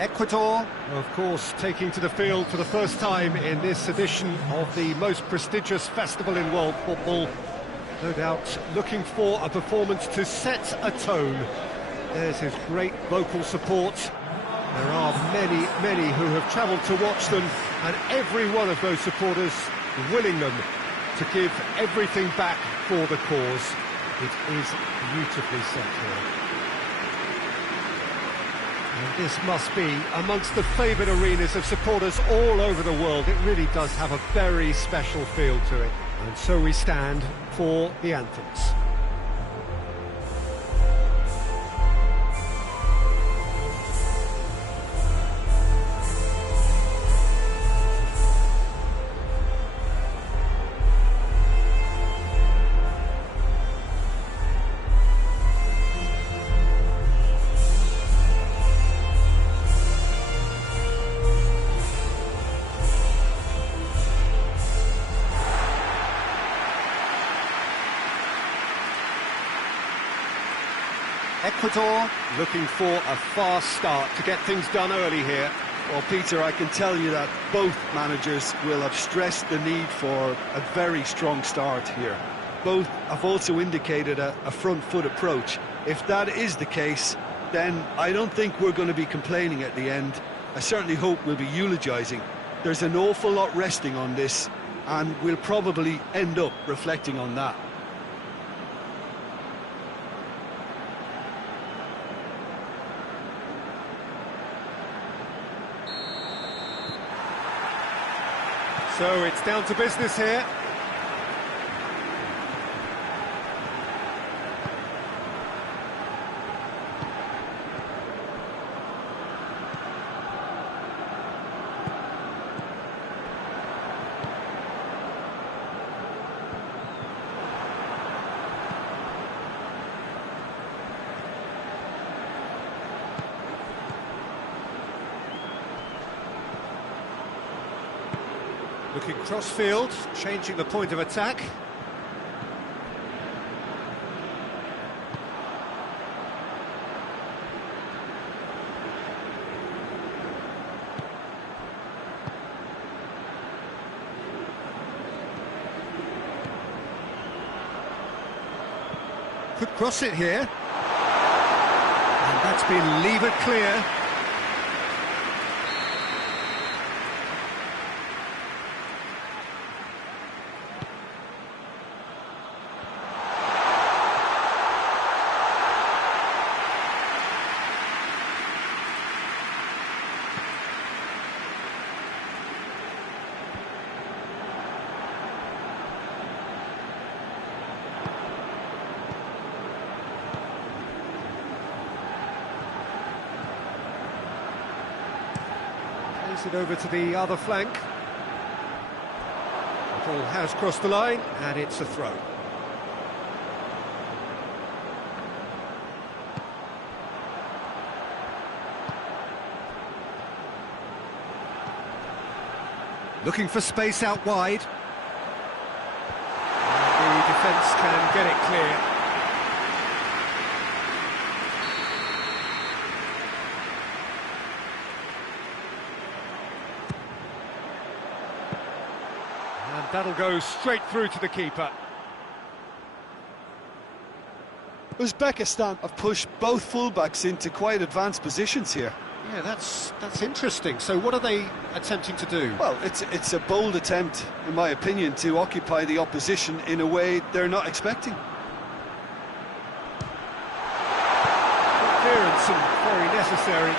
Ecuador, of course, taking to the field for the first time in this edition of the most prestigious festival in world football. No doubt looking for a performance to set a tone. There's his great vocal support. There are many, many who have travelled to watch them, and every one of those supporters willing them to give everything back for the cause. It is beautifully set here. And this must be amongst the favoured arenas of supporters all over the world. It really does have a very special feel to it. And so we stand for the anthems. Ecuador looking for a fast start to get things done early here. Well, Peter, I can tell you that both managers will have stressed the need for a very strong start here. Both have also indicated a front-foot approach. If that is the case, then I don't think we're going to be complaining at the end. I certainly hope we'll be eulogising. There's an awful lot resting on this, and we'll probably end up reflecting on that. So it's down to business here. Looking cross-field, changing the point of attack. Could cross it here. And that's been levered clear. It over to the other flank. The ball has crossed the line, and it's a throw. Looking for space out wide. And the defence can get it clear. That'll go straight through to the keeper. Uzbekistan have pushed both fullbacks into quite advanced positions here. Yeah, that's interesting. So what are they attempting to do? Well, it's a bold attempt, in my opinion, to occupy the opposition in a way they're not expecting. Clearance and very necessary.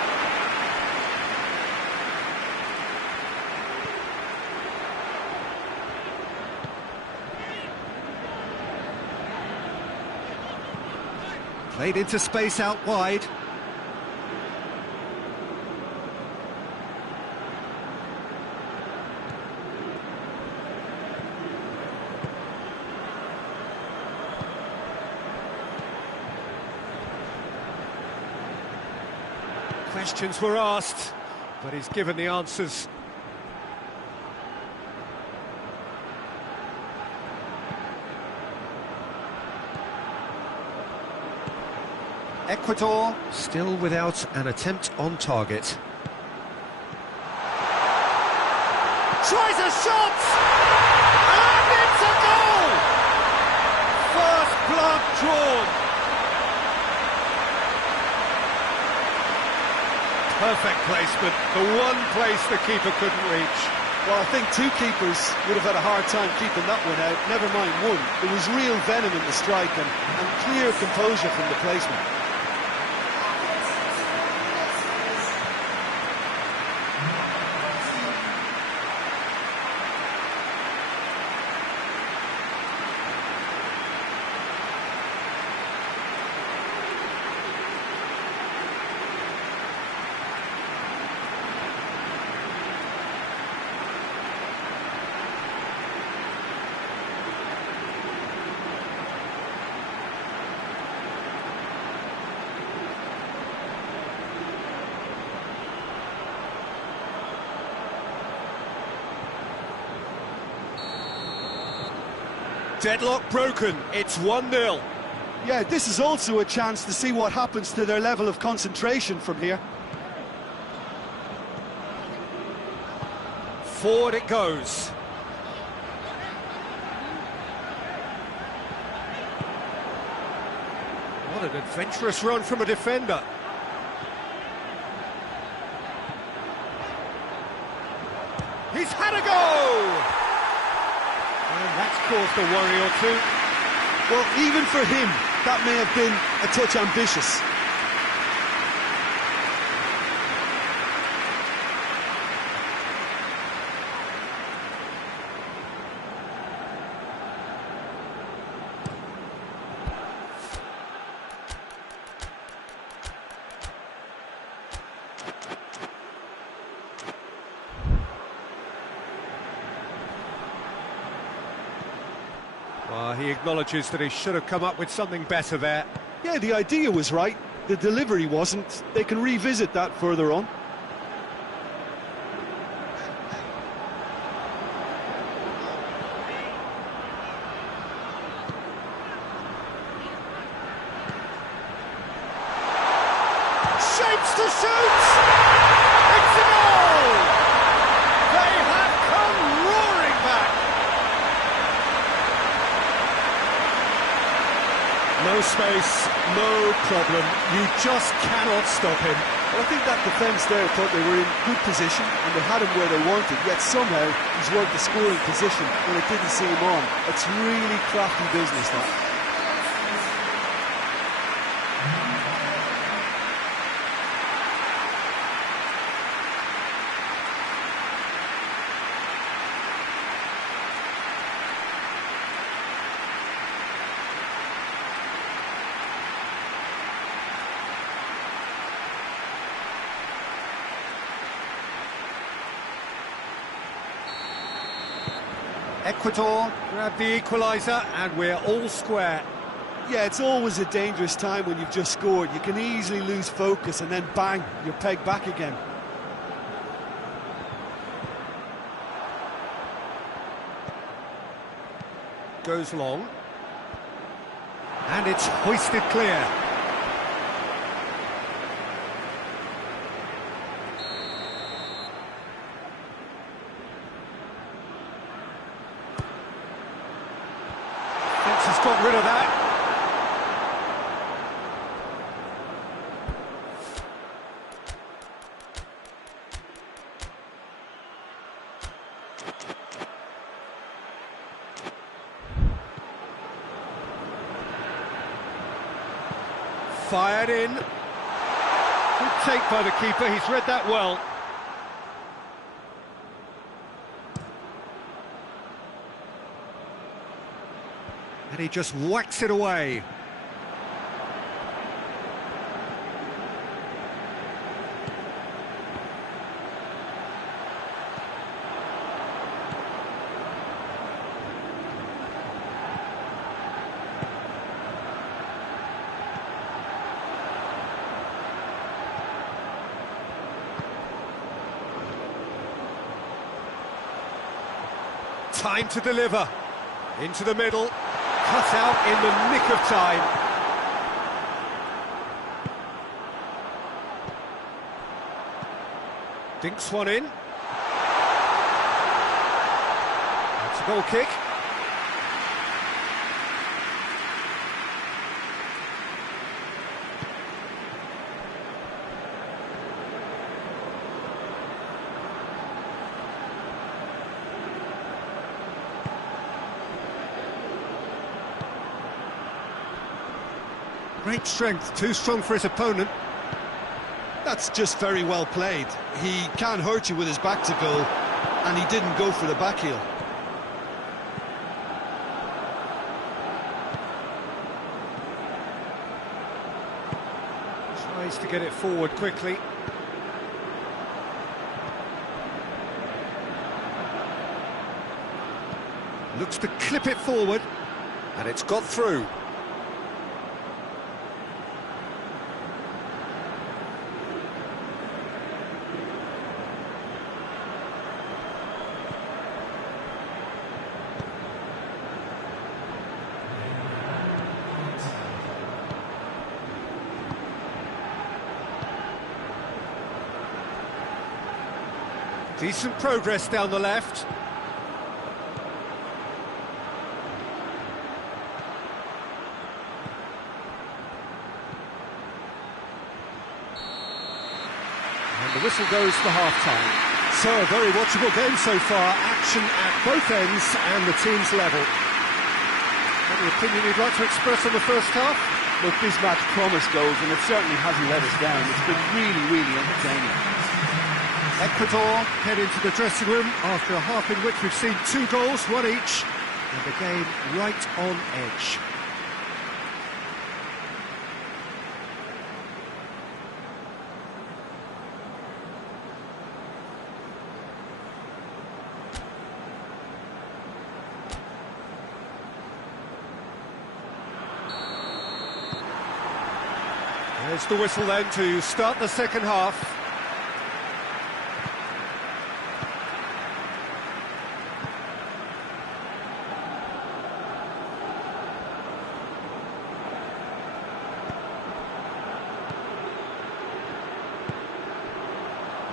Played into space out wide. Questions were asked, but he's given the answers. Ecuador still without an attempt on target. Tries a shot! And it's a goal! First blood drawn. Perfect placement, the one place the keeper couldn't reach. Well, I think two keepers would have had a hard time keeping that one out, never mind one. There was real venom in the strike and clear composure from the placement. Deadlock broken, it's 1-0. Yeah, this is also a chance to see what happens to their level of concentration from here. Forward it goes. What an adventurous run from a defender. He's had a go! And that's caused a worry or two. Well, even for him, that may have been a touch ambitious. He acknowledges that he should have come up with something better there. Yeah, the idea was right, the delivery wasn't. They can revisit that further on. Shapes to shoot! It's a goal! They have come roaring back! No space, no problem. You just cannot stop him. Well, I think that defence there thought they were in good position and they had him where they wanted, yet somehow he's worked the scoring position when it didn't see him on. It's really crafty business, that. Ecuador grab the equaliser and we're all square. Yeah, it's always a dangerous time when you've just scored. You can easily lose focus and then bang, you're pegged back again. Goes long. And it's hoisted clear. Has got rid of that. Fired in. Good take by the keeper, he's read that well. And he just whacks it away. Time to deliver. Into the middle. Cut out in the nick of time. Dinks one in. Goal kick. Great strength, too strong for his opponent. That's just very well played. He can't hurt you with his back to goal, and he didn't go for the back heel. Tries to get it forward quickly. Looks to clip it forward, and it's got through. Decent progress down the left. And the whistle goes for half-time. So, a very watchable game so far. Action at both ends and the team's level. Any opinion you'd like to express on the first half? Look, this match promised goals, and it certainly hasn't let us down. It's been really, really entertaining. Ecuador head into the dressing room after a half in which we've seen 2 goals, 1 each, and the game right on edge. There's the whistle then to start the second half.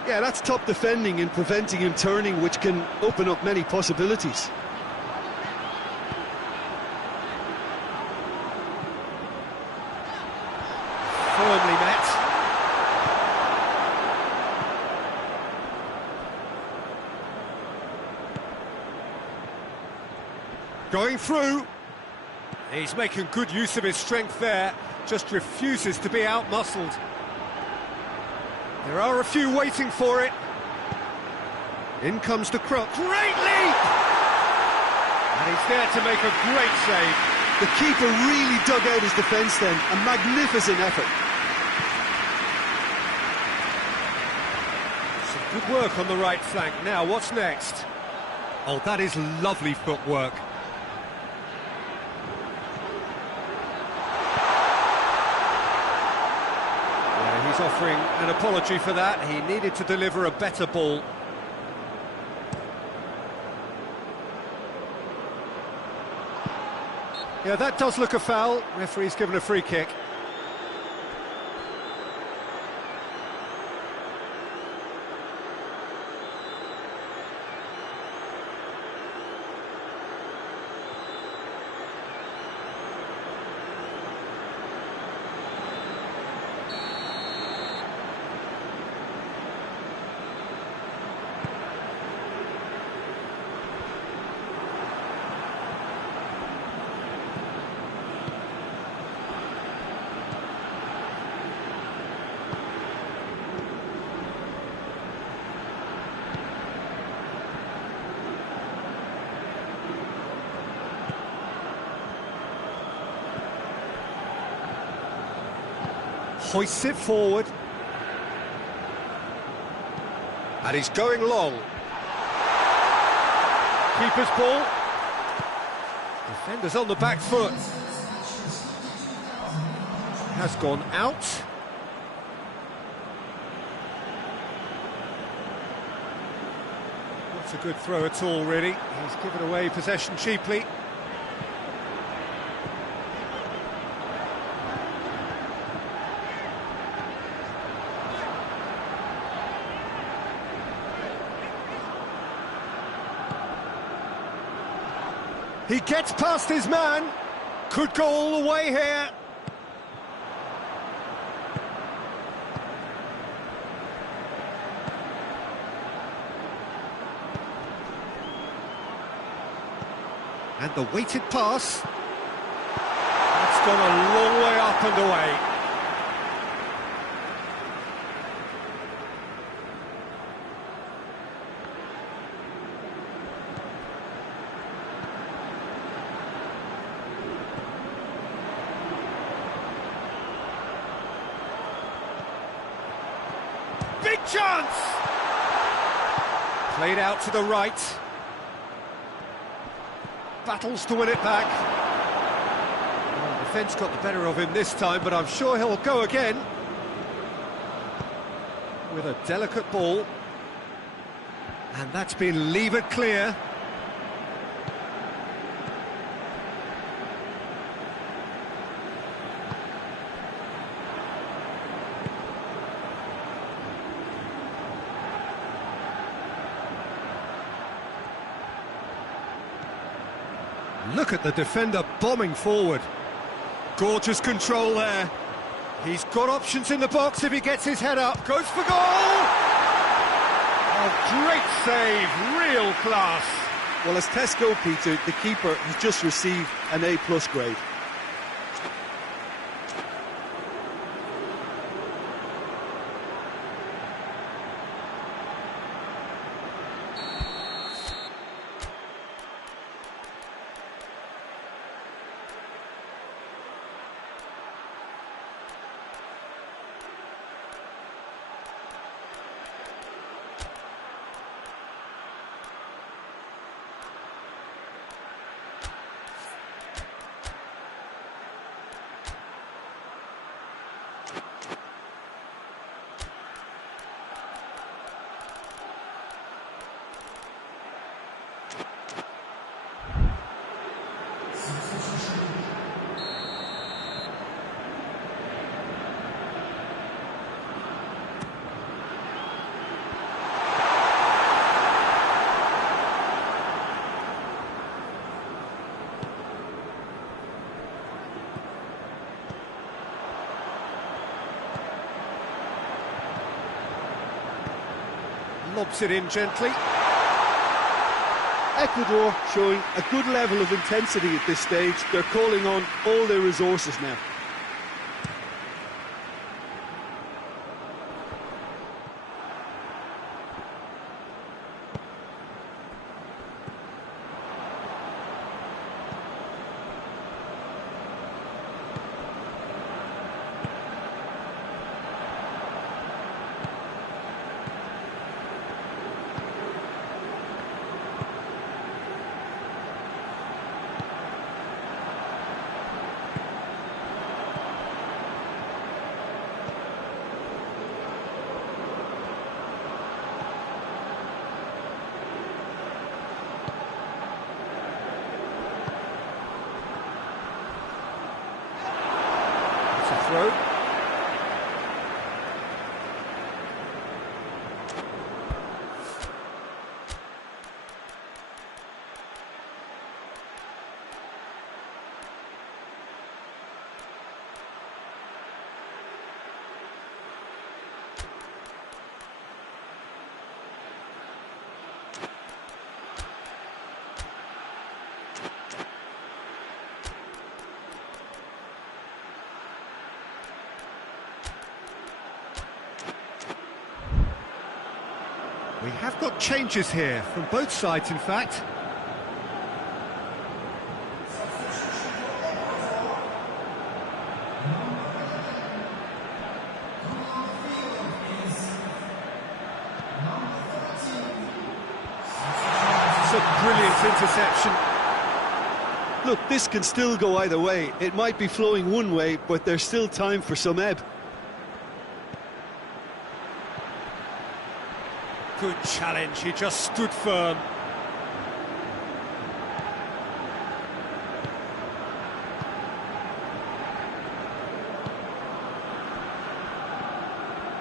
Yeah, that's top defending and preventing him turning, which can open up many possibilities. Firmly met. Going through. He's making good use of his strength there, just refuses to be out-muscled. There are a few waiting for it. In comes the cross. Great leap! And he's there to make a great save. The keeper really dug out his defence then. A magnificent effort. Some good work on the right flank. Now, what's next? Oh, that is lovely footwork. He's offering an apology for that. He needed to deliver a better ball. Yeah, that does look a foul. Referee's given a free kick. Hoists it forward. And he's going long. Keeper's ball. Defender's on the back foot. Has gone out. Not a good throw at all, really. He's given away possession cheaply. He gets past his man. Could go all the way here. And the weighted pass. That's gone a long way up and away. Big chance! Played out to the right. Battles to win it back. Well, the defence got the better of him this time, but I'm sure he'll go again. With a delicate ball. And that's been levered clear. Look at the defender bombing forward. Gorgeous control there. He's got options in the box if he gets his head up. Goes for goal! Oh, great save, real class. Well, as tests go, Peter, the keeper has just received an A+ grade. Lobs it in gently. Ecuador showing a good level of intensity at this stage. They're calling on all their resources now. Throw. We have got changes here, from both sides in fact. It's a brilliant interception. Look, this can still go either way. It might be flowing one way, but there's still time for some ebb. Good challenge, he just stood firm.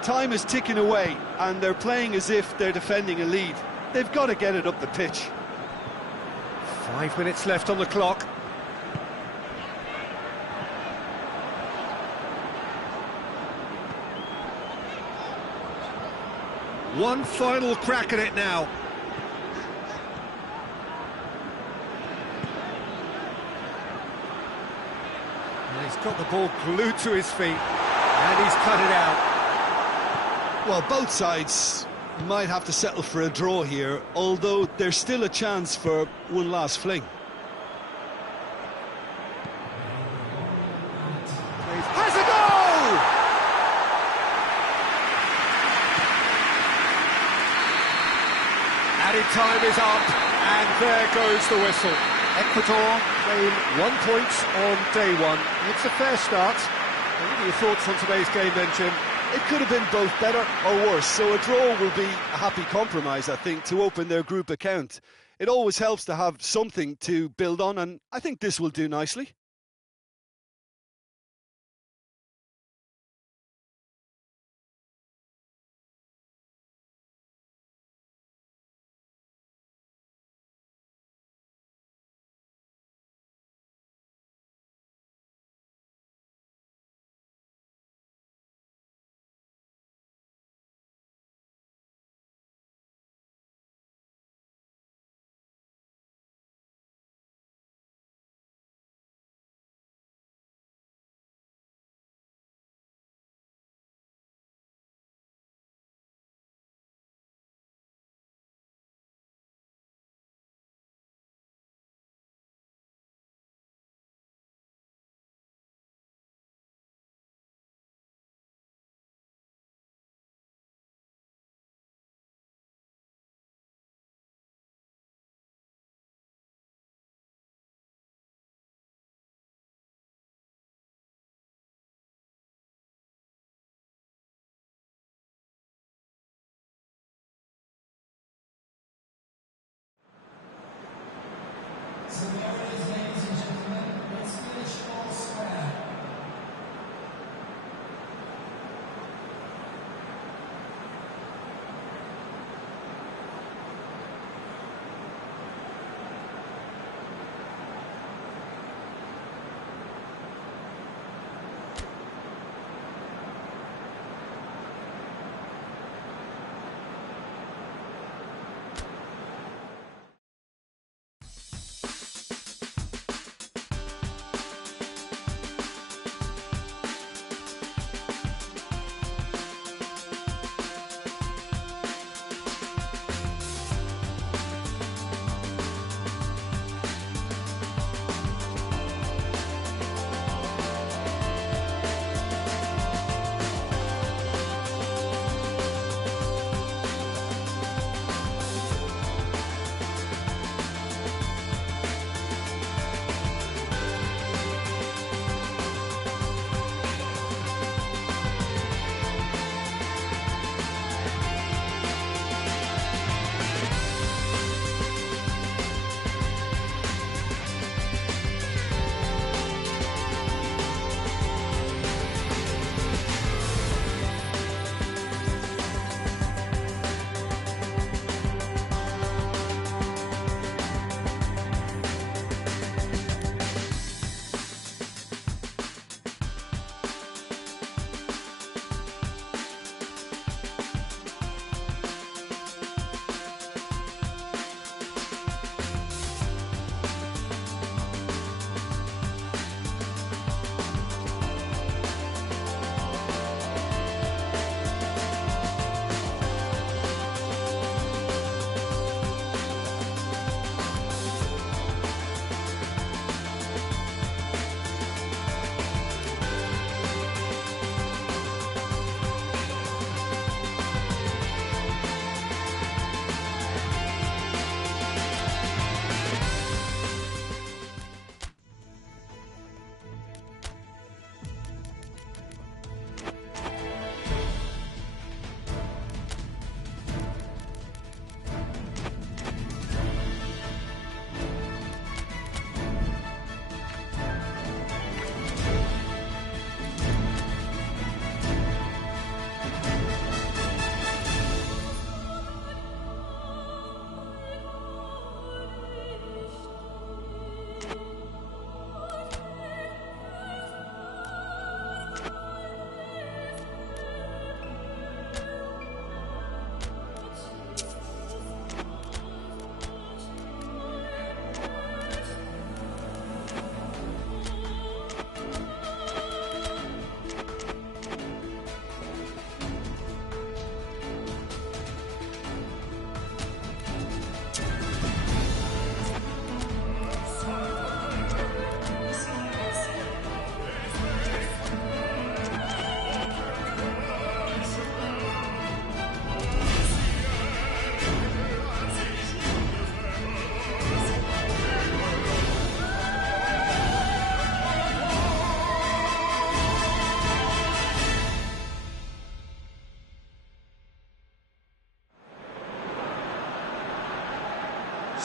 Time is ticking away, and they're playing as if they're defending a lead. They've got to get it up the pitch. 5 minutes left on the clock. One final crack at it now. And he's got the ball glued to his feet, and he's cut it out. Well, both sides might have to settle for a draw here, although there's still a chance for one last fling. Has a goal! Added time is up, and there goes the whistle. Ecuador claim 1 point on day one. It's a fair start. What are your thoughts on today's game then, Jim? It could have been both better or worse, so a draw will be a happy compromise, I think, to open their group account. It always helps to have something to build on, and I think this will do nicely.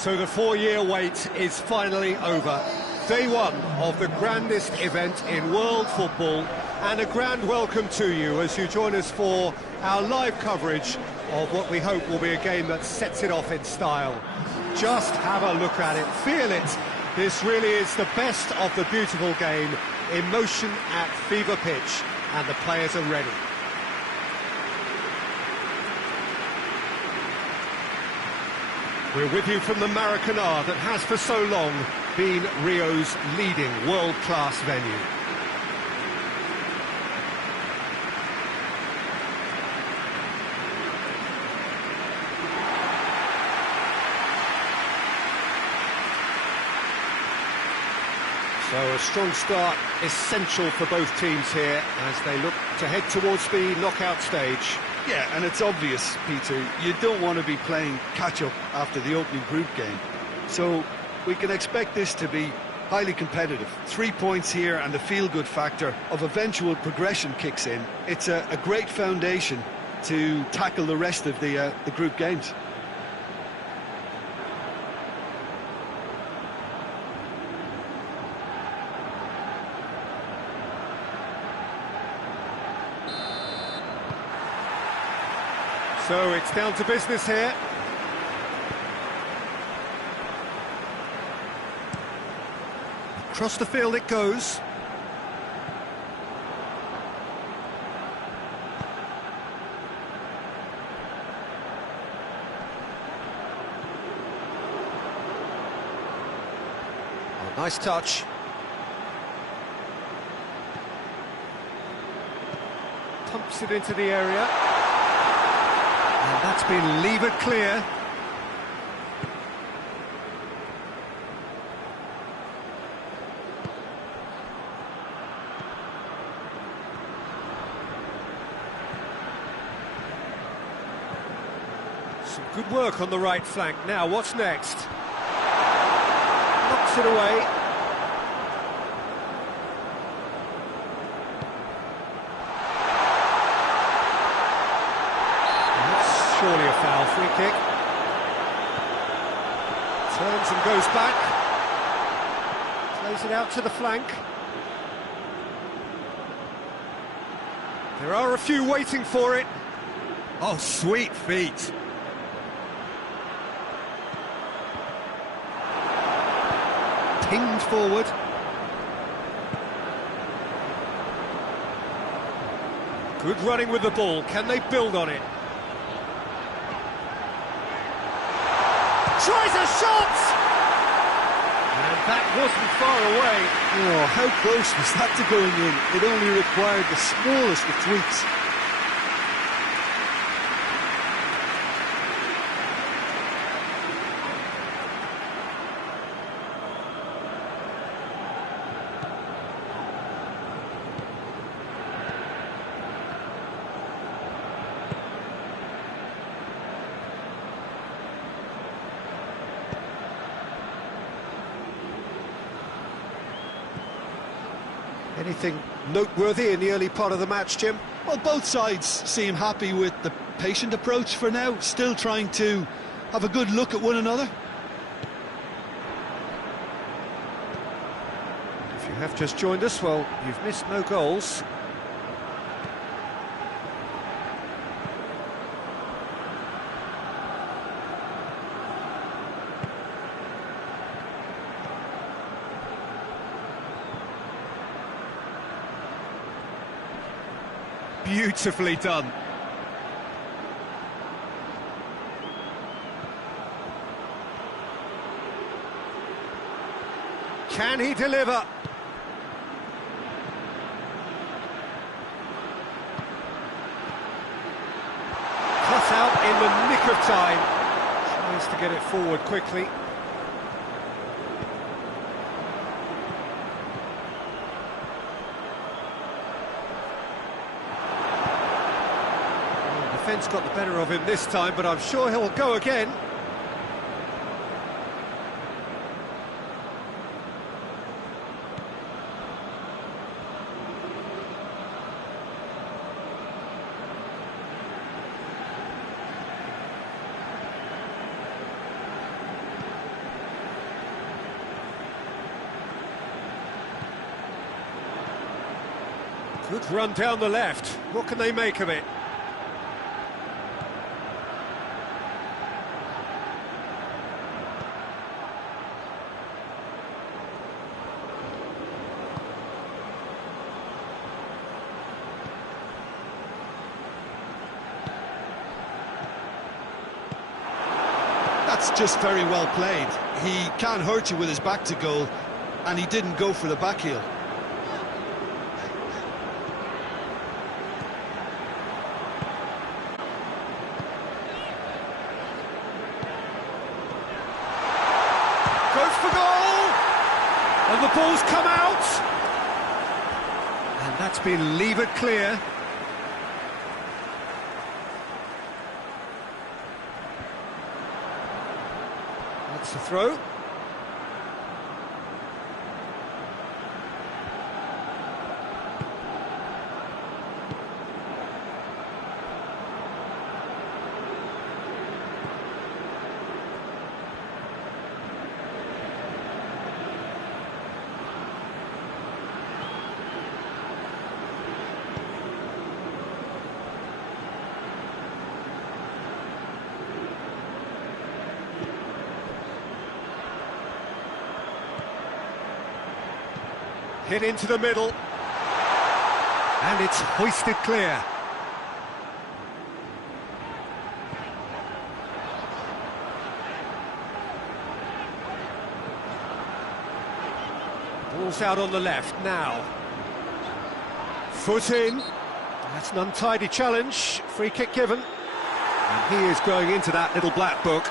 So the 4-year wait is finally over. Day one of the grandest event in world football, and a grand welcome to you as you join us for our live coverage of what we hope will be a game that sets it off in style. Just have a look at it, feel it. This really is the best of the beautiful game, emotion at fever pitch, and the players are ready. We're with you from the Maracanã that has for so long been Rio's leading world-class venue. So a strong start essential for both teams here as they look to head towards the knockout stage. Yeah, and it's obvious, Peter, you don't want to be playing catch-up after the opening group game. So we can expect this to be highly competitive. 3 points here and the feel-good factor of eventual progression kicks in. It's a great foundation to tackle the rest of the group games. So it's down to business here. Across the field it goes. Oh, nice touch. Pumps it into the area. And that's been levered clear. Some good work on the right flank. Now, what's next? Knocks it away. Surely a foul, free kick. Turns and goes back. Plays it out to the flank. There are a few waiting for it. Oh, sweet feet. Pinged forward. Good running with the ball. Can they build on it? Tries a shot! And that wasn't far away. Oh, how close was that to going in? It only required the smallest of tweaks. Anything noteworthy in the early part of the match, Jim? Well, both sides seem happy with the patient approach for now, still trying to have a good look at one another. If you have just joined us, well, you've missed no goals. Beautifully done. Can he deliver? Cut out in the nick of time. Tries to get it forward quickly. Defence got the better of him this time, but I'm sure he'll go again. Good run down the left. What can they make of it? That's just very well played. He can't hurt you with his back to goal, and he didn't go for the back heel. Goes for goal! And the ball's come out! And that's been levered clear. That's the throw. Hit into the middle, and it's hoisted clear. Ball's out on the left now. Foot in. That's an untidy challenge. Free kick given. And he is going into that little black book.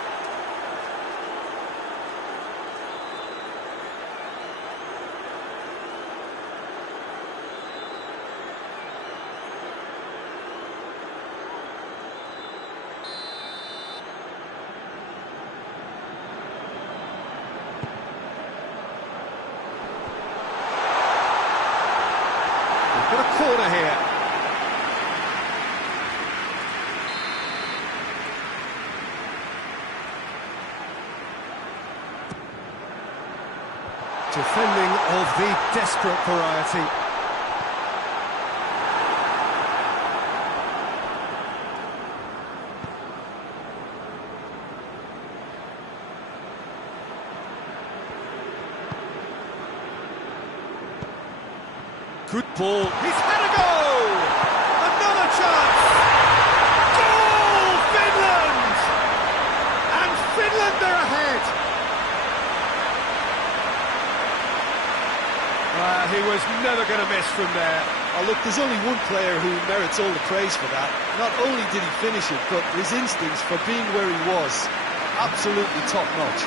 Got a corner here. Defending of the desperate variety. Good ball. He's had a go! Another chance! Goal! Finland! And Finland are ahead! He was never going to miss from there. Oh, look, there's only one player who merits all the praise for that. Not only did he finish it, but his instincts for being where he was, absolutely top-notch.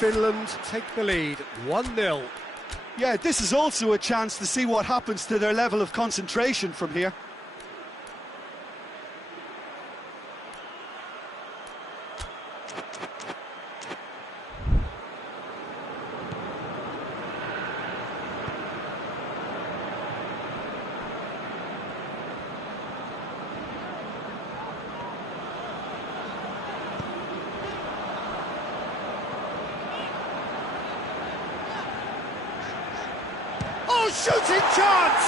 Finland take the lead, 1-0. Yeah, this is also a chance to see what happens to their level of concentration from here. Shooting chance!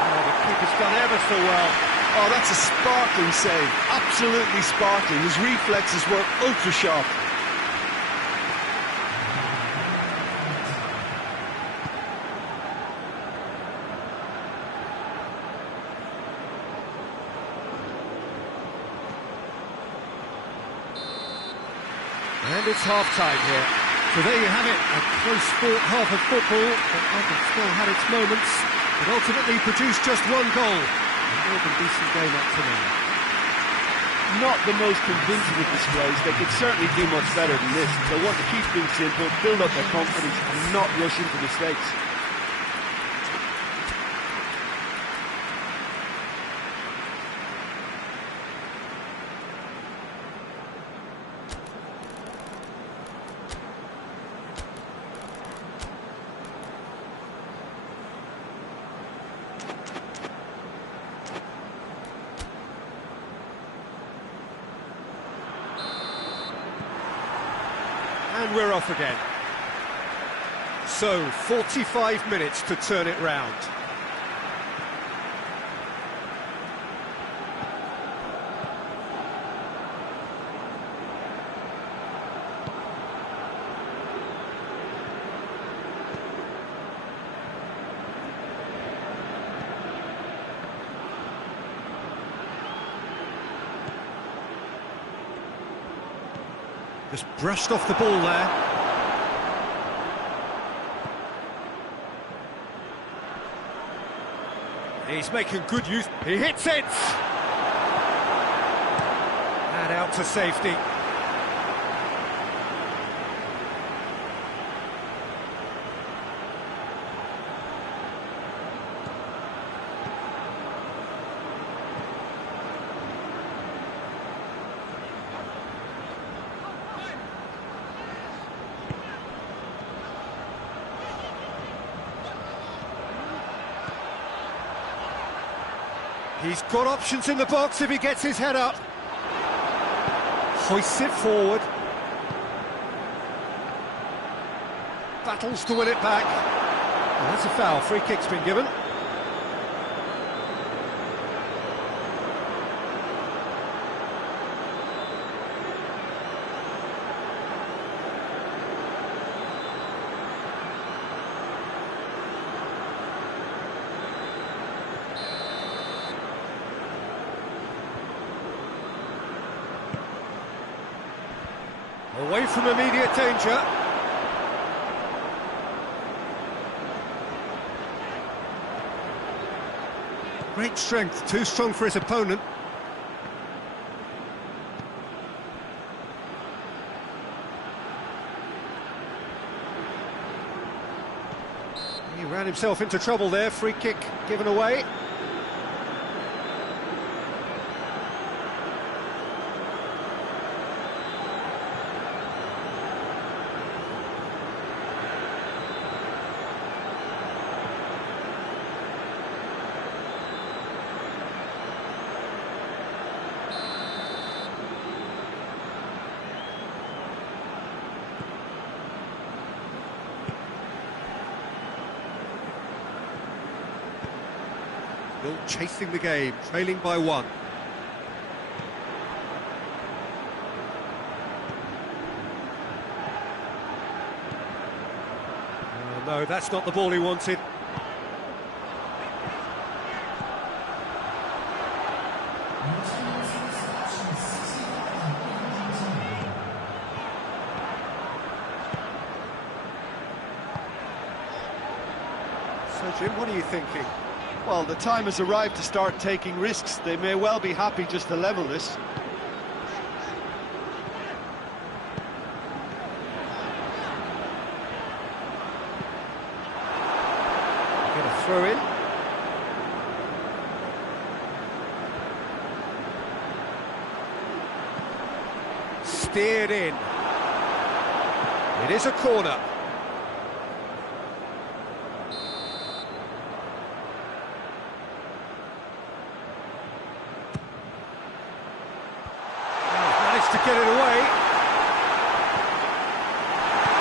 Oh, the keeper's done ever so well. Oh, that's a sparkling save. Absolutely sparkling. His reflexes were ultra sharp. And it's half-time here. So there you have it, a close-fought half of football, but London still had its moments, but ultimately produced just one goal. A more than decent game up to now. Not the most convincing of displays. They could certainly do much better than this. They'll want to keep things simple, build up their confidence and not rush into mistakes. And we're off again. So, 45 minutes to turn it round. Just brushed off the ball there. He's making good use. He hits it! And out to safety. He's got options in the box if he gets his head up. Hoists it forward. Battles to win it back. Well, that's a foul. Free kick's been given. Away from immediate danger. Great strength, too strong for his opponent. He ran himself into trouble there, free kick given away. Still chasing the game, trailing by one. Oh, no, that's not the ball he wanted. So, Jim, what are you thinking? Well, the time has arrived to start taking risks. They may well be happy just to level this. Get a throw in. Steered in. It is a corner. To get it away.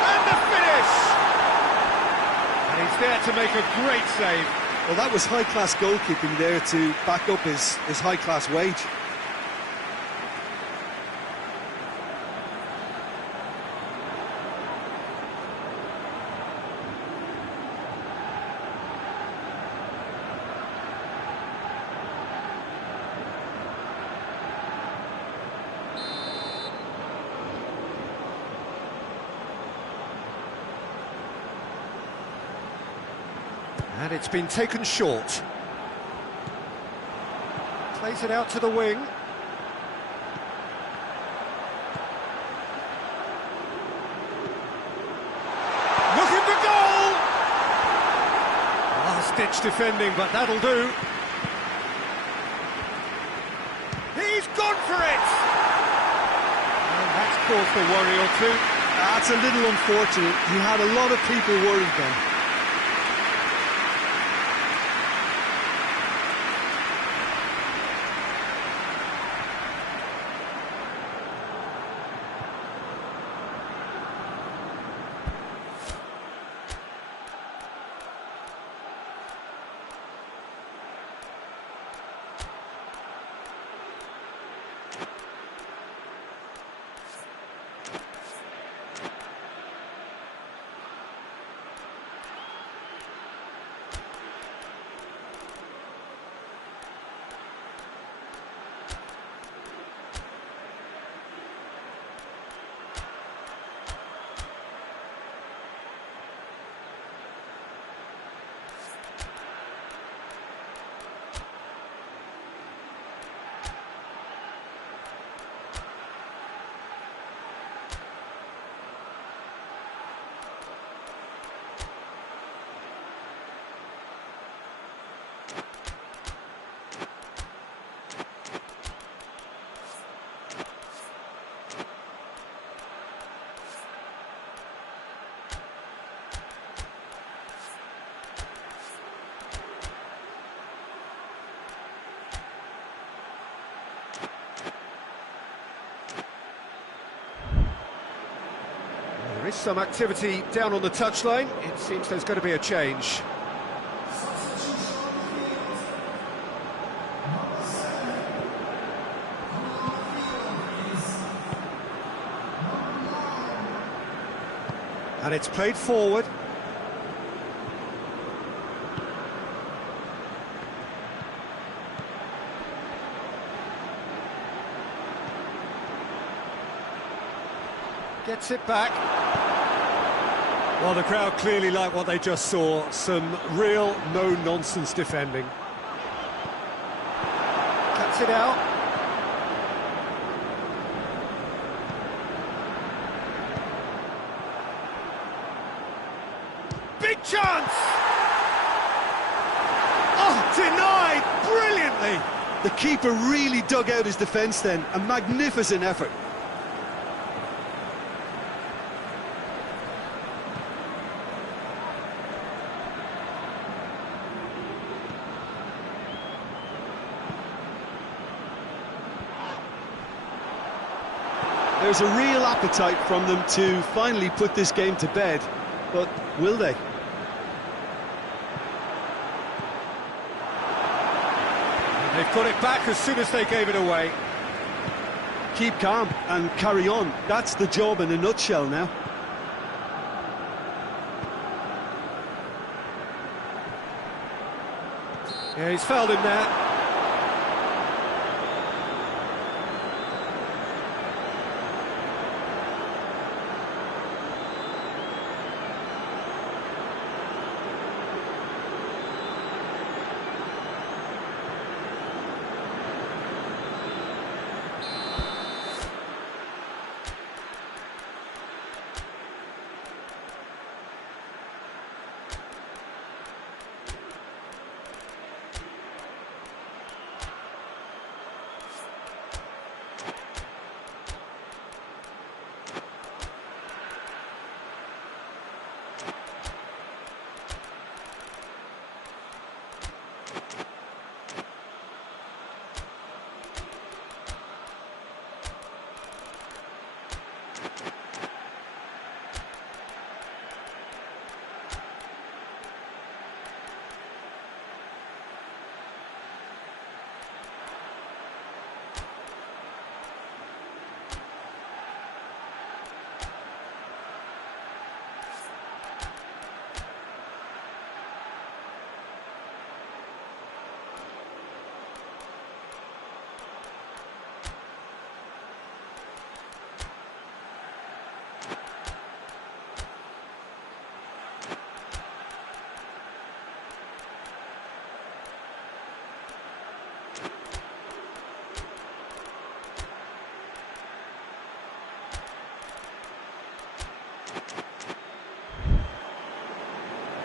And the finish! And he's there to make a great save. Well, that was high-class goalkeeping there to back up his high-class wage. And it's been taken short. Plays it out to the wing. Looking for goal! Last-ditch defending, but that'll do. He's gone for it! And that's caused a worry or two. That's a little unfortunate. He had a lot of people worried then. Some activity down on the touchline. It seems there's going to be a change. And it's played forward. Gets it back. Well, the crowd clearly like what they just saw. Some real no-nonsense defending. Cuts it out. Big chance! Oh, denied brilliantly! The keeper really dug out his defence then. A magnificent effort. There's a real appetite from them to finally put this game to bed, but will they? They've got it back as soon as they gave it away. Keep calm and carry on. That's the job in a nutshell now. Yeah, he's fouled him there.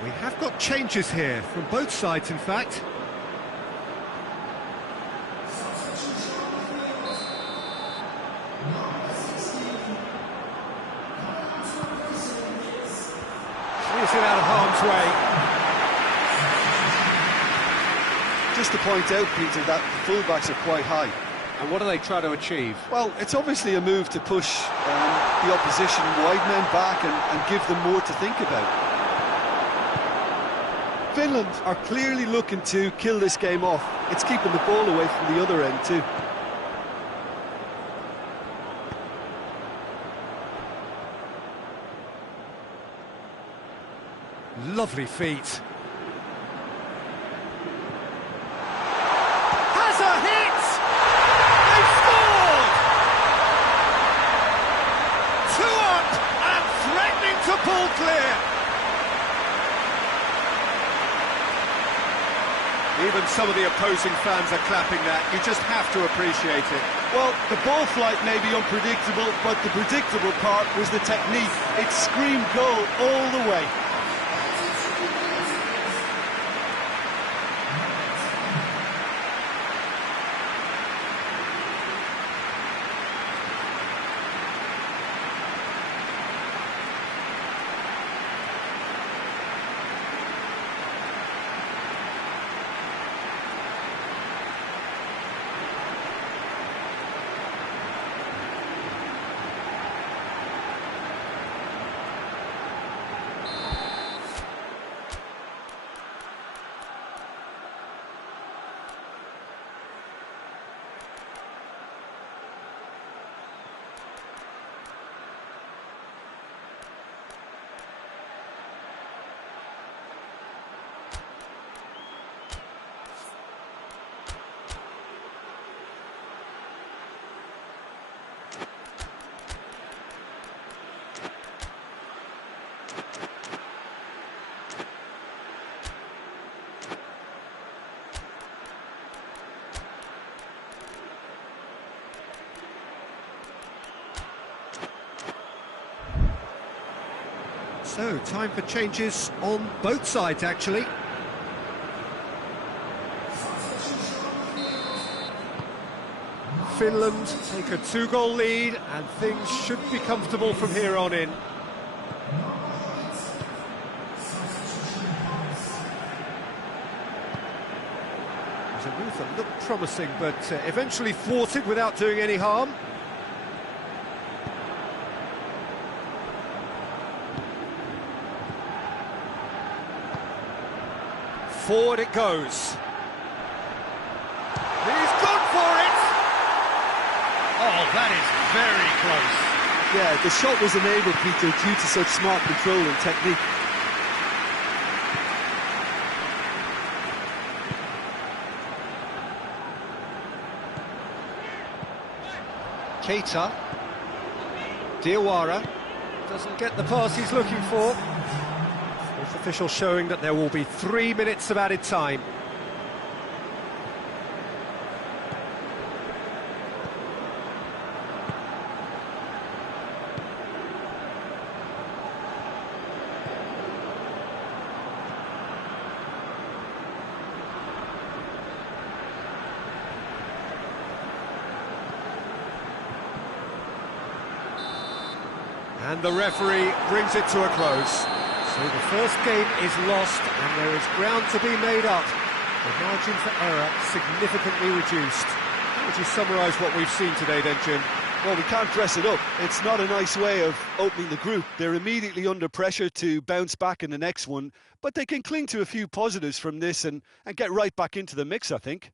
We have got changes here, from both sides in fact. Clears it out of harm's way. Just to point out, Peter, that the fullbacks are quite high. And what do they try to achieve? Well, it's obviously a move to push the opposition wide men back and give them more to think about. Finland are clearly looking to kill this game off. It's keeping the ball away from the other end too. Lovely feet. Pull clear. Even some of the opposing fans are clapping that. You just have to appreciate it. Well, the ball flight may be unpredictable, but the predictable part was the technique. It screamed goal all the way. So, time for changes on both sides, actually. Finland take a 2-goal lead, and things should be comfortable from here on in. A move that looked promising, but eventually thwarted without doing any harm. Forward it goes. He's gone for it! Oh, that is very close. Yeah, the shot was enabled, Peter, due to such smart control and technique. Keita. Diawara doesn't get the pass he's looking for. Fourth official showing that there will be 3 minutes of added time. And the referee brings it to a close. So the first game is lost, and there is ground to be made up. The margin for error significantly reduced. How would you summarise what we've seen today then, Jim? Well, we can't dress it up. It's not a nice way of opening the group. They're immediately under pressure to bounce back in the next one, but they can cling to a few positives from this and get right back into the mix, I think.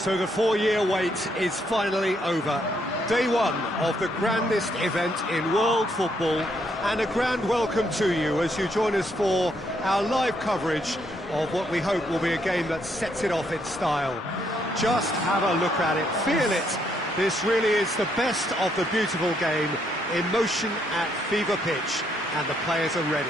So the 4-year wait is finally over. Day one of the grandest event in world football, and a grand welcome to you as you join us for our live coverage of what we hope will be a game that sets it off in style. Just have a look at it, feel it. This really is the best of the beautiful game in motion at fever pitch, and the players are ready.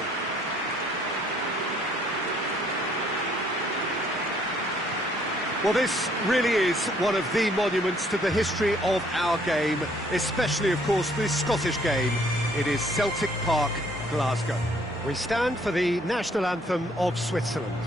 Well, this really is one of the monuments to the history of our game, especially, of course, this Scottish game. It is Celtic Park, Glasgow. We stand for the national anthem of Switzerland.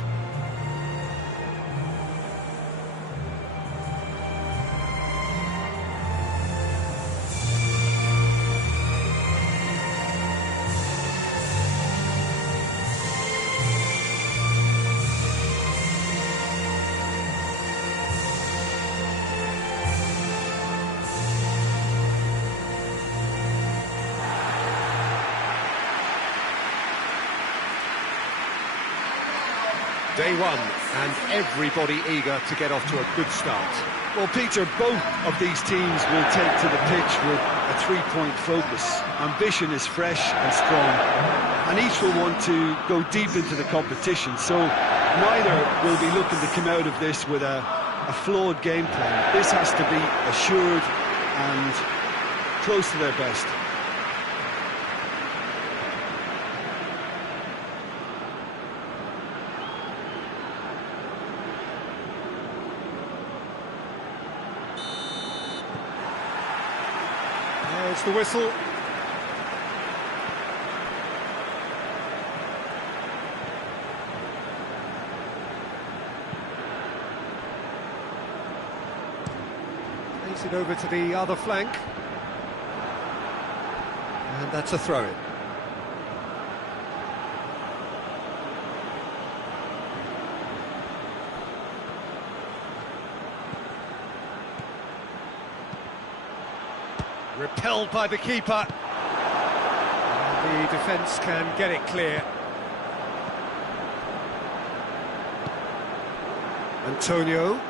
Day one, and everybody eager to get off to a good start. Well, Peter, both of these teams will take to the pitch with a three-point focus. Ambition is fresh and strong, and each will want to go deep into the competition, so neither will be looking to come out of this with a flawed game plan. This has to be assured and close to their best. There's the whistle. Plays it over to the other flank. And that's a throw-in. Repelled by the keeper. And the defence can get it clear. Antonio.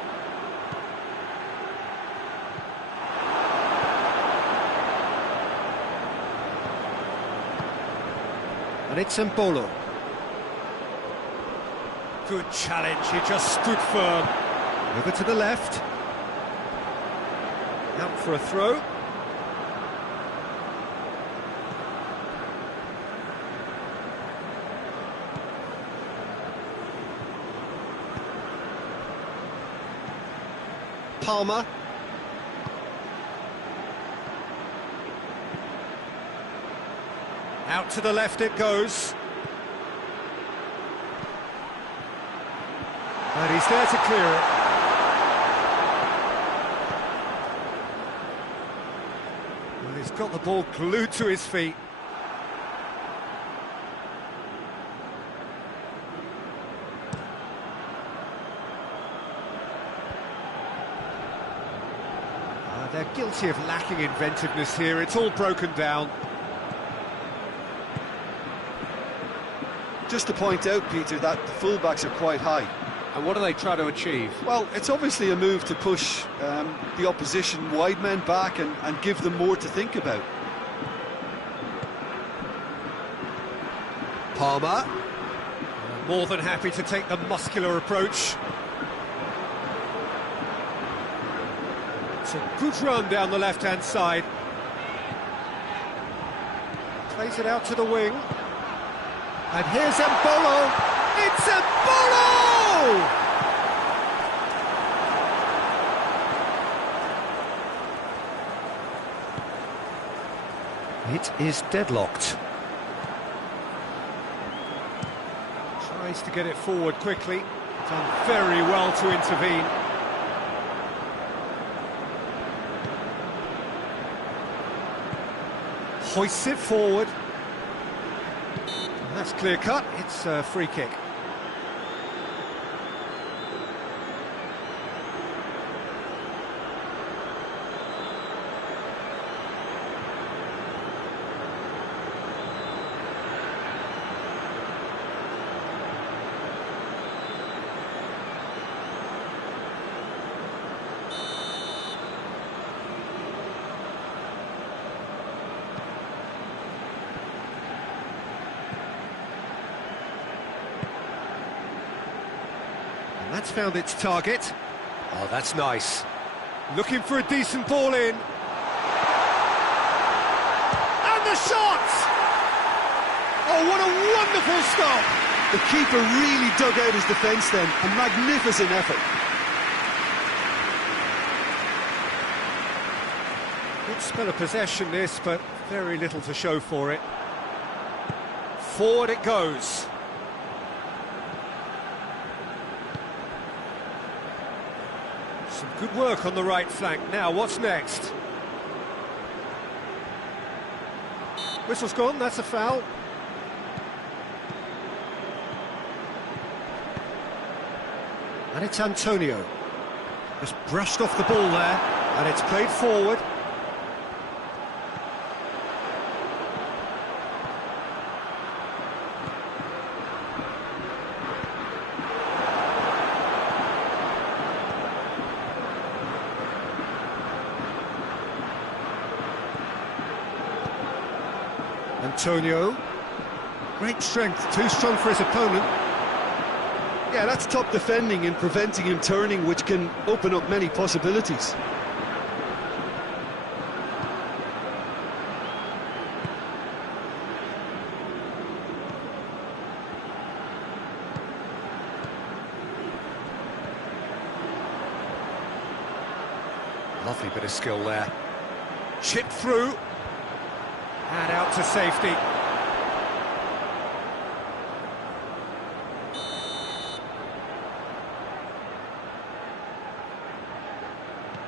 And it's Mbolo. Good challenge, he just stood firm. Over to the left. Out for a throw. Palmer. Out to the left it goes. And he's there to clear it. Well, he's got the ball glued to his feet. They're guilty of lacking inventiveness here. It's all broken down. Just to point out, Peter, that the fullbacks are quite high. And what do they try to achieve? Well, it's obviously a move to push the opposition wide men back and give them more to think about. Palmer. More than happy to take the muscular approach. It's a good run down the left-hand side. Plays it out to the wing. And here's Mbolo. It's Mbolo! It is deadlocked. Tries to get it forward quickly. Done very well to intervene. Hoists it forward. And that's clear cut. It's a free kick. That's found its target. Oh, that's nice. Looking for a decent ball in. And the shot! Oh, what a wonderful stop! The keeper really dug out his defence then. A magnificent effort. Good spell of possession this, but very little to show for it. Forward it goes. Some good work on the right flank. Now, what's next? Whistle's gone, that's a foul. And it's Antonio. Just brushed off the ball there, and it's played forward. Antonio, great strength, too strong for his opponent. Yeah, that's top defending and preventing him turning, which can open up many possibilities. Lovely bit of skill there. Chipped through. And out to safety.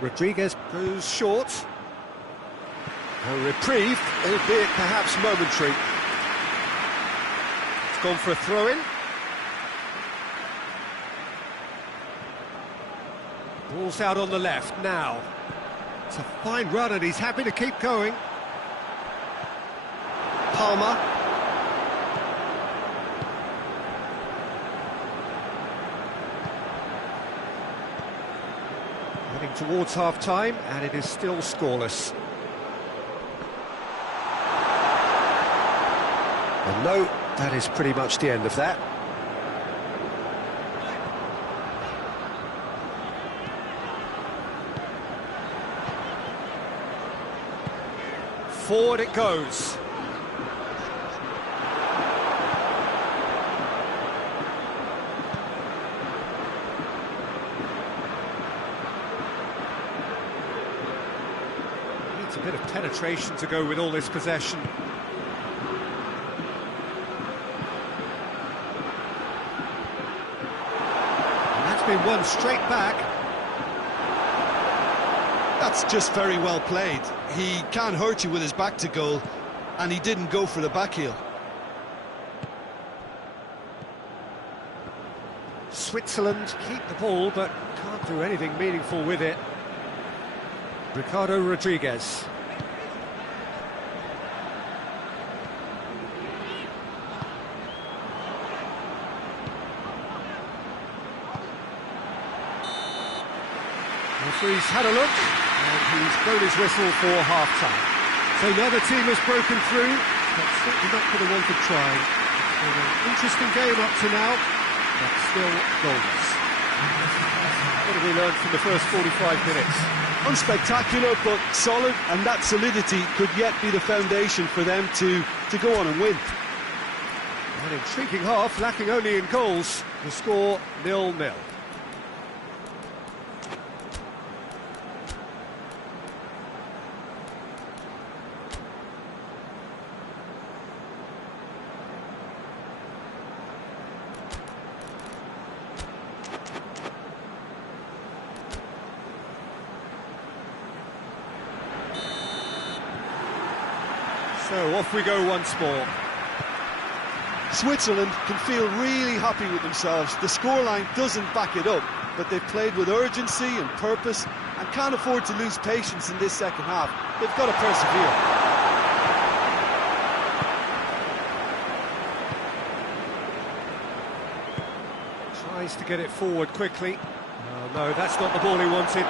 Rodriguez goes short. A reprieve, albeit perhaps momentary. It's gone for a throw-in. Ball's out on the left now. It's a fine run and he's happy to keep going. Palmer. Heading towards half-time, and it is still scoreless. Well, no, that is pretty much the end of that. Forward it goes. Needs a bit of penetration to go with all this possession. And that's been won straight back. That's just very well played. He can't hurt you with his back to goal, and he didn't go for the back heel. Switzerland keep the ball, but can't do anything meaningful with it. Ricardo Rodriguez. Referee's had a look, and he's blown his whistle for half-time. So neither team has broken through, but certainly not going to want to try. It's been an interesting game up to now, but still goalless. What have we learned from the first 45 minutes? Unspectacular, but solid, and that solidity could yet be the foundation for them to go on and win. An intriguing half, lacking only in goals. The score 0-0. So off we go once more. Switzerland can feel really happy with themselves. The scoreline doesn't back it up, but they've played with urgency and purpose and can't afford to lose patience in this second half. They've got to persevere. Tries to get it forward quickly. Oh, no, that's not the ball he wanted.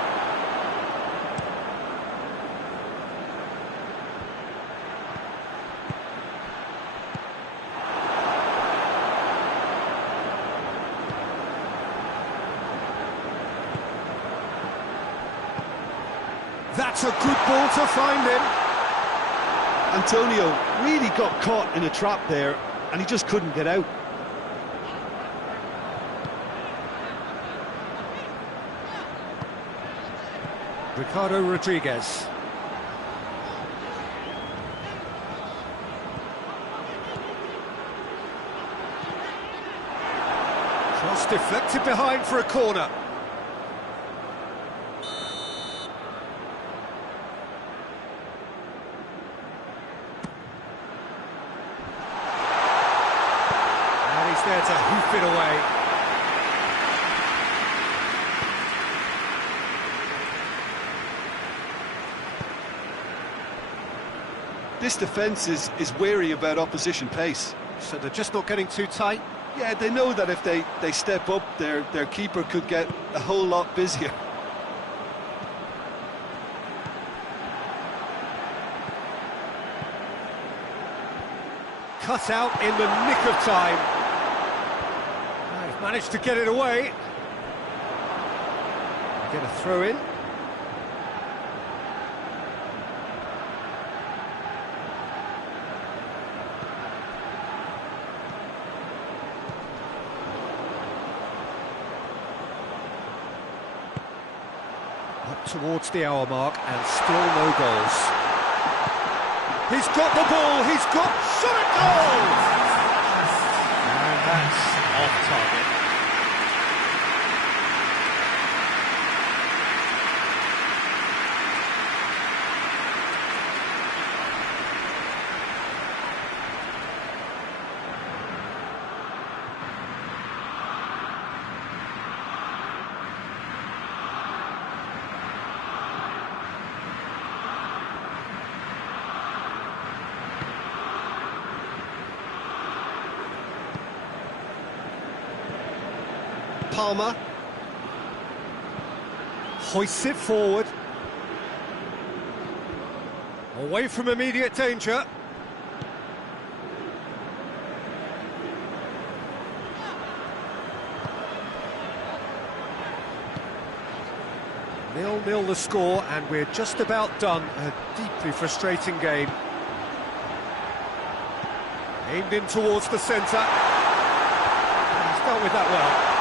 That's a good ball to find him. Antonio really got caught in a trap there, and he just couldn't get out. Ricardo Rodriguez. Cross deflected behind for a corner. And he's there to hoof it away. This defence is wary about opposition pace. So they're just not getting too tight. Yeah, they know that if they step up, their keeper could get a whole lot busier. Cut out in the nick of time. They've managed to get it away. Get a throw in. Up towards the hour mark and still no goals. He's got the ball, he's got shot at goal! And that's off target. Palmer hoists it forward, away from immediate danger. Nil-nil the score, and we're just about done. A deeply frustrating game. Aimed in towards the centre. He's dealt with that well.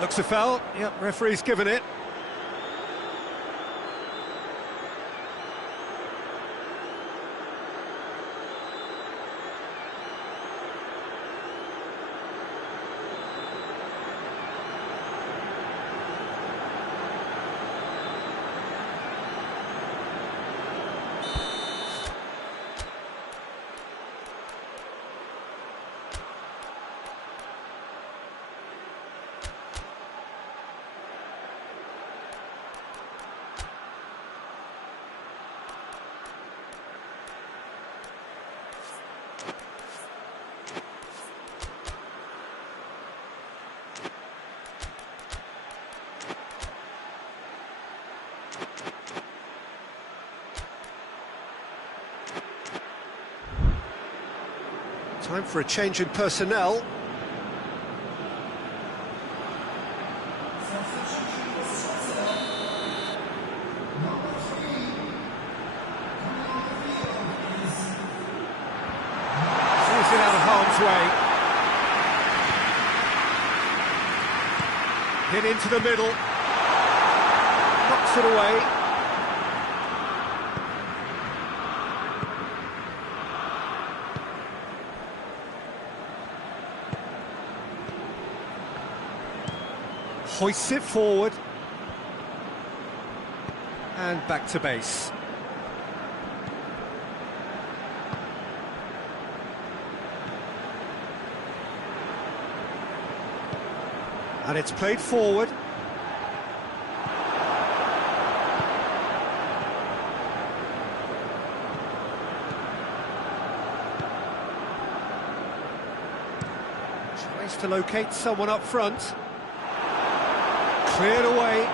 Looks a foul. Yep, referee's given it. Time for a change in personnel. Sees it out of harm's way. Hit into the middle. Knocks it away. Hoists it forward, and back to base. And it's played forward. Tries to locate someone up front. Cleared away.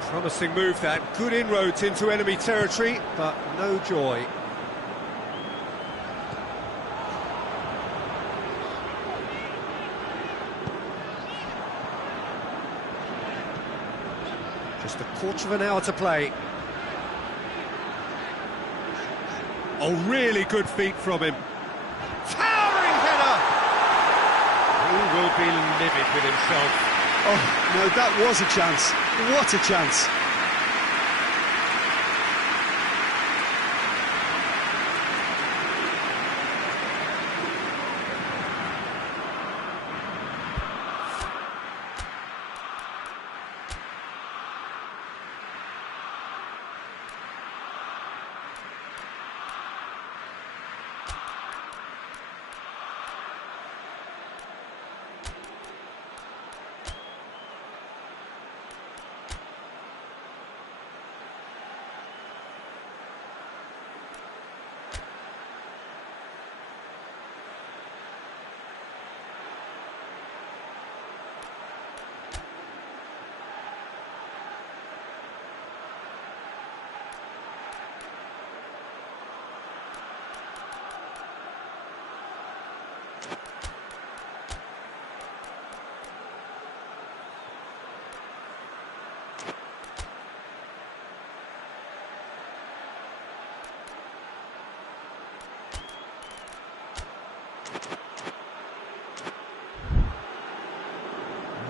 Promising move that. Good inroads into enemy territory, but no joy. Just a quarter of an hour to play. Oh, really good feet from him. Towering header! He will be livid with himself. Oh, no, that was a chance. What a chance.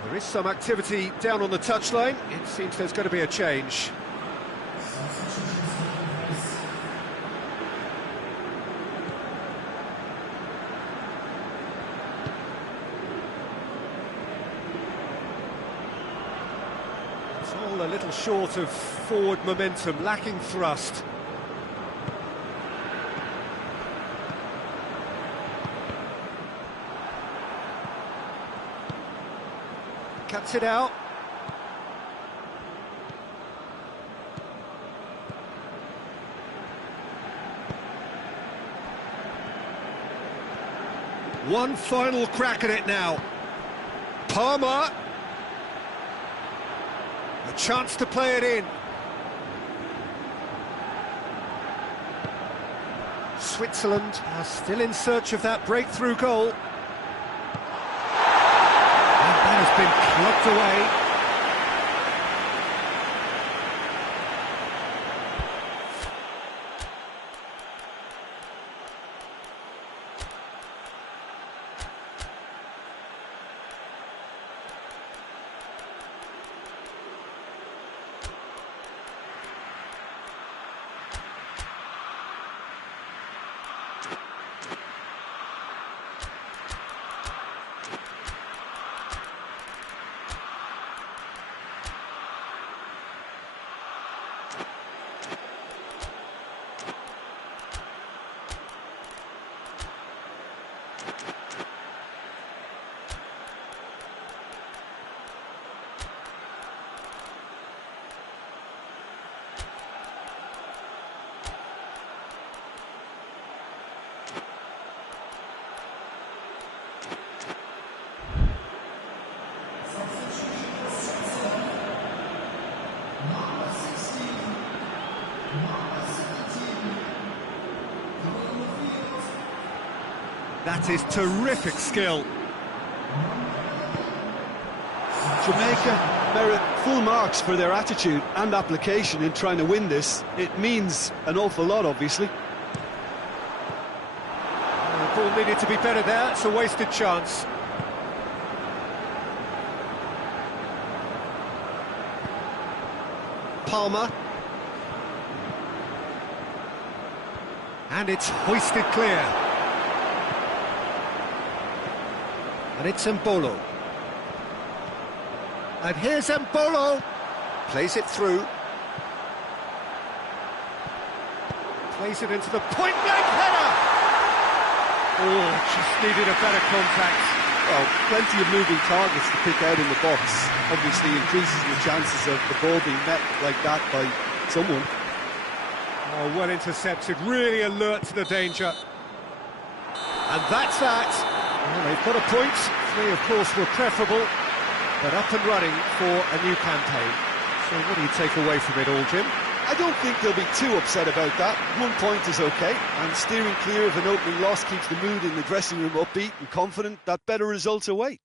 There is some activity down on the touchline. It seems there's going to be a change. It's all a little short of forward momentum, lacking thrust. Cuts it out. One final crack at it now. Palmer. A chance to play it in. Switzerland are still in search of that breakthrough goal. Has been plucked away. That is terrific skill. Jamaica merit full marks for their attitude and application in trying to win this. It means an awful lot, obviously. The ball needed to be better there. It's a wasted chance. Palmer. And it's hoisted clear. And it's Mbolo. And here's Mbolo. Plays it through. Plays it into the point-blank header. Oh, just needed a better contact. Well, plenty of moving targets to pick out in the box. Obviously increases the chances of the ball being met like that by someone. Oh, well intercepted, really alert to the danger. And that's that. Well, they've got a point. 3, of course, were preferable, but up and running for a new campaign. So what do you take away from it all, Jim? I don't think they'll be too upset about that. 1 point is okay, and steering clear of an opening loss keeps the mood in the dressing room upbeat and confident that better results await.